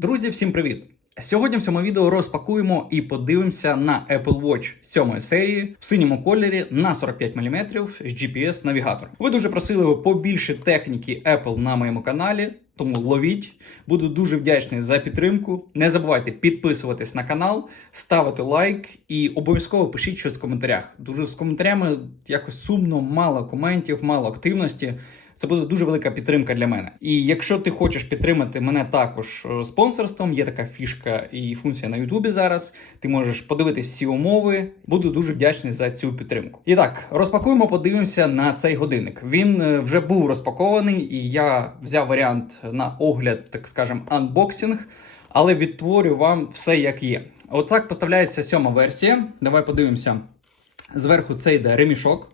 Друзі, всім привіт! Сьогодні в цьому відео розпакуємо і подивимося на Apple Watch 7 серії в синьому кольорі на 45 мм з GPS навігатором. Ви дуже просили побільше техніки Apple на моєму каналі, тому ловіть. Буду дуже вдячний за підтримку. Не забувайте підписуватись на канал, ставити лайк і обов'язково пишіть щось в коментарях. Дуже з коментарями якось сумно, мало коментів, мало активності. Це буде дуже велика підтримка для мене. І якщо ти хочеш підтримати мене також е, спонсорством, є така фішка і функція на Ютубі зараз. Ти можеш подивитись всі умови. Буду дуже вдячний за цю підтримку. І так, розпакуємо, подивимося на цей годинник. Він е, вже був розпакований, і я взяв варіант на огляд, так скажем, анбоксинг. Але відтворю вам все як є. Отак поставляється сьома версія. Давай подивимося. Зверху це йде ремішок.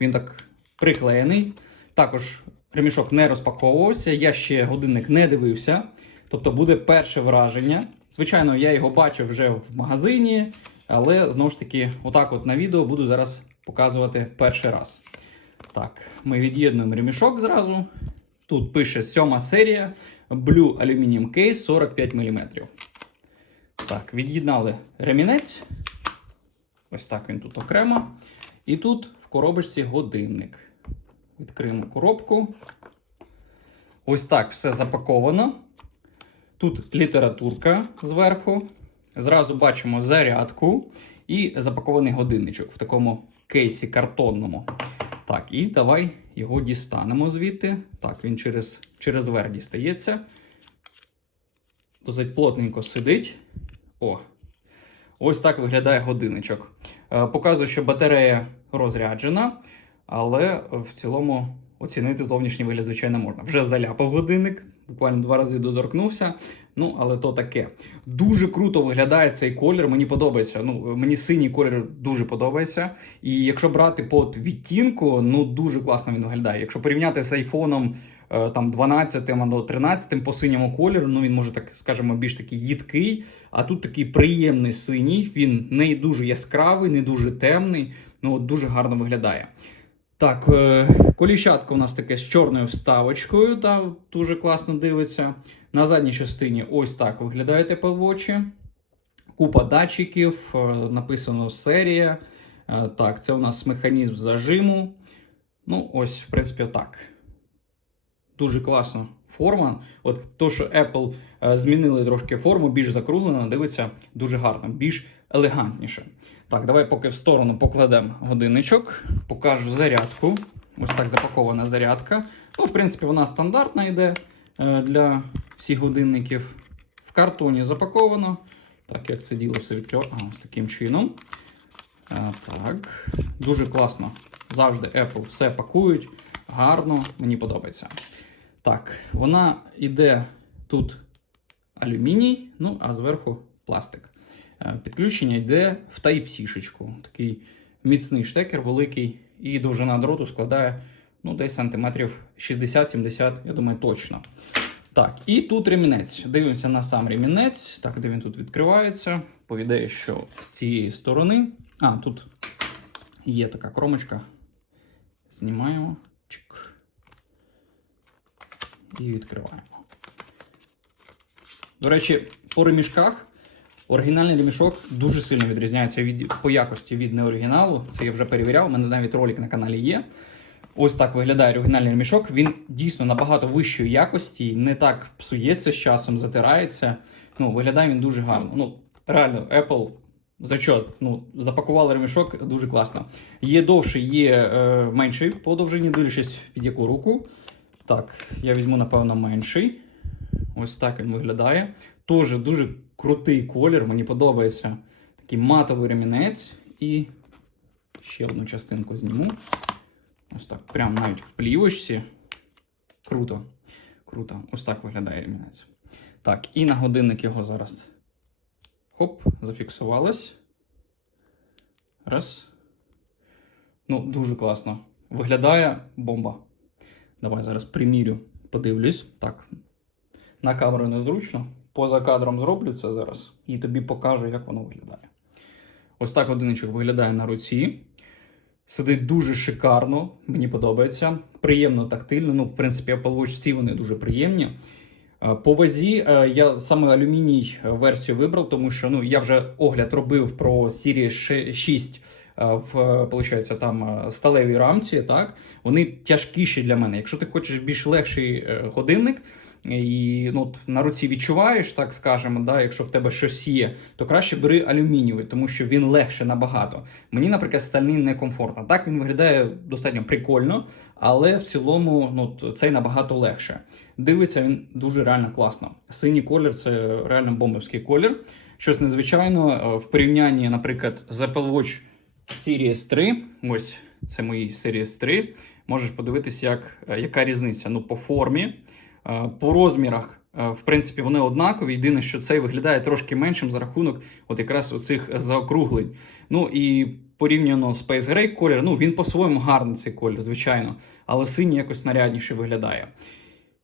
Він так приклеєний. Також ремішок не розпаковувався. Я ще годинник не дивився. Тобто буде перше враження. Звичайно, я його бачив вже в магазині, але знову ж таки, отак от на відео буду зараз показувати перший раз. Так, ми від'єднуємо ремішок зразу. Тут пише сьома серія Blue Aluminium Case 45 мм. Так, від'єднали ремінець. Ось так він тут окремо. І тут в коробочці годинник. Відкриємо коробку. Ось так все запаковано. Тут літературка зверху. Зразу бачимо зарядку і запакований годинничок в такому кейсі картонному. Так, і давай його дістанемо звідти. Так, він через, через верх дістається. Досить плотненько сидить. О, ось так виглядає годинничок. Е, Показую, що батарея розряджена, але в цілому оцінити зовнішній вигляд, звичайно, можна. Вже заляпав годинник, буквально два рази дозоркнувся. Ну, але то таке. Дуже круто виглядає цей колір. Мені подобається. Ну, мені синій колір дуже подобається. І якщо брати по відтінку, ну дуже класно він виглядає. Якщо порівняти з айфоном е, там 12 або 13 по синьому кольору, ну він може так скажемо більш такий їдкий. А тут такий приємний синій. Він не дуже яскравий, не дуже темний. Ну дуже гарно виглядає. Так, е, коліщатка у нас таке з чорною вставочкою, та дуже класно дивиться. На задній частині ось так виглядають Apple Купа датчиків, е, написано серія. Е, Так, це у нас механізм зажиму. Ну, ось, в принципі, так. Дуже класна форма. От то, що Apple змінили трошки форму, більш закруглена, дивиться дуже гарно, більш елегантніше. Так, давай поки в сторону покладемо годинничок, покажу зарядку. Ось так запакована зарядка. Ну, в принципі, вона стандартна йде е, для всіх годинників. В картоні запаковано. Так, як це діло все відкриває. А, ось таким чином. А, так, дуже класно. Завжди Apple все пакують. Гарно, мені подобається. Так, вона йде тут алюміній, ну а зверху пластик. Е, Підключення йде в Type-C. Такий міцний штекер великий, і довжина дроту складає ну, десь сантиметрів 60-70, я думаю, точно. Так, і тут ремінець. Дивимося на сам ремінець. Так, де він тут відкривається. Повідає, що з цієї сторони. А, тут є така кромочка. Знімаємо. Чик. І відкриваємо. До речі, по ремішках оригінальний ремішок дуже сильно відрізняється від, по якості від неоригіналу. Це я вже перевіряв, у мене навіть ролик на каналі є. Ось так виглядає оригінальний ремішок. Він дійсно набагато вищої якості, не так псується з часом, затирається. Ну, виглядає він дуже гарно. Ну, реально, Apple зачот. Ну, запакували ремішок дуже класно. Є довший, є е, менший по довжині, дивлячись під яку руку. Так, я візьму, напевно, менший. Ось так він виглядає. Тоже дуже крутий колір, мені подобається такий матовий ремінець. І ще одну частинку зніму. Ось так, прям навіть в плівочці. Круто. Круто. Ось так виглядає ремінець. Так, і на годинник його зараз. Хоп, зафіксувалось. Раз. Ну, дуже класно. Виглядає бомба. Давай зараз примірю, подивлюсь. Так. На камеру незручно. Поза кадром зроблю це зараз і тобі покажу, як воно виглядає. Ось так годинничок виглядає на руці. Сидить дуже шикарно, мені подобається. Приємно тактильно. Ну, в принципі, Apple вони дуже приємні. Е, По вазі е, я саме алюміній версію вибрав, тому що ну я вже огляд робив про Series 6 е, в получається, там сталевій рамці. Так вони тяжкіші для мене. Якщо ти хочеш більш легший годинник. І ну, на руці відчуваєш, так скажемо, да, якщо в тебе щось є, то краще бери алюмінієвий, тому що він легше набагато. Мені, наприклад, стальний некомфортно. Так він виглядає достатньо прикольно, але в цілому ну, цей набагато легше. Дивиться він дуже реально класно. Синій колір це реально бомбовський колір. Щось незвичайно е, в порівнянні, наприклад, з Apple Watch Series 3. Ось це мої Series 3. Можеш подивитися, як, е, яка різниця. Ну, по формі, по розмірах. е, В принципі, вони однакові. Єдине, що цей виглядає трошки меншим за рахунок от якраз оцих заокруглень. Ну і порівняно з Space Gray колір, ну він по-своєму гарний цей колір, звичайно, але синій якось нарядніше виглядає.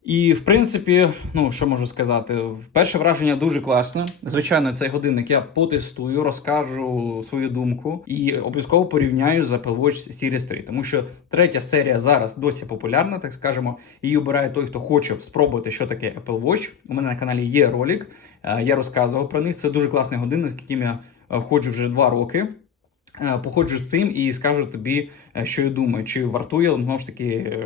І в принципі, ну що можу сказати, перше враження дуже класне. Звичайно, цей годинник я потестую, розкажу свою думку і обов'язково порівняю з Apple Watch Series 3, тому що третя серія зараз досі популярна, так скажемо. Її обирає той, хто хоче спробувати, що таке Apple Watch. У мене на каналі є ролик, е, я розказував про них. Це дуже класний годинник, яким я е, ходжу вже два роки. Е, Походжу з цим і скажу тобі, що я думаю, чи вартує знову ж таки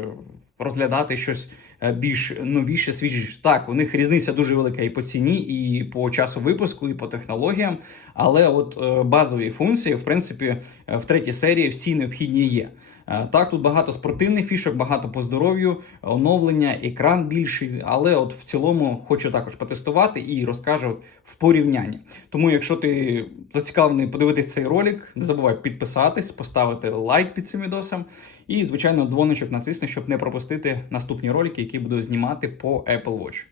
розглядати щось більш новіше, свіжіше. Так, у них різниця дуже велика і по ціні, і по часу випуску, і по технологіям. Але от е, базові функції, в принципі, е, в третій серії всі необхідні є. Е, Так, тут багато спортивних фішок, багато по здоров'ю, оновлення, екран більший, але от в цілому хочу також потестувати і розкажу в порівнянні. Тому, якщо ти зацікавлений подивитись цей ролик, не забувай підписатись, поставити лайк під цим відосом. І, звичайно, дзвоничок натисни, щоб не пропустити наступні ролики, які буду знімати по Apple Watch.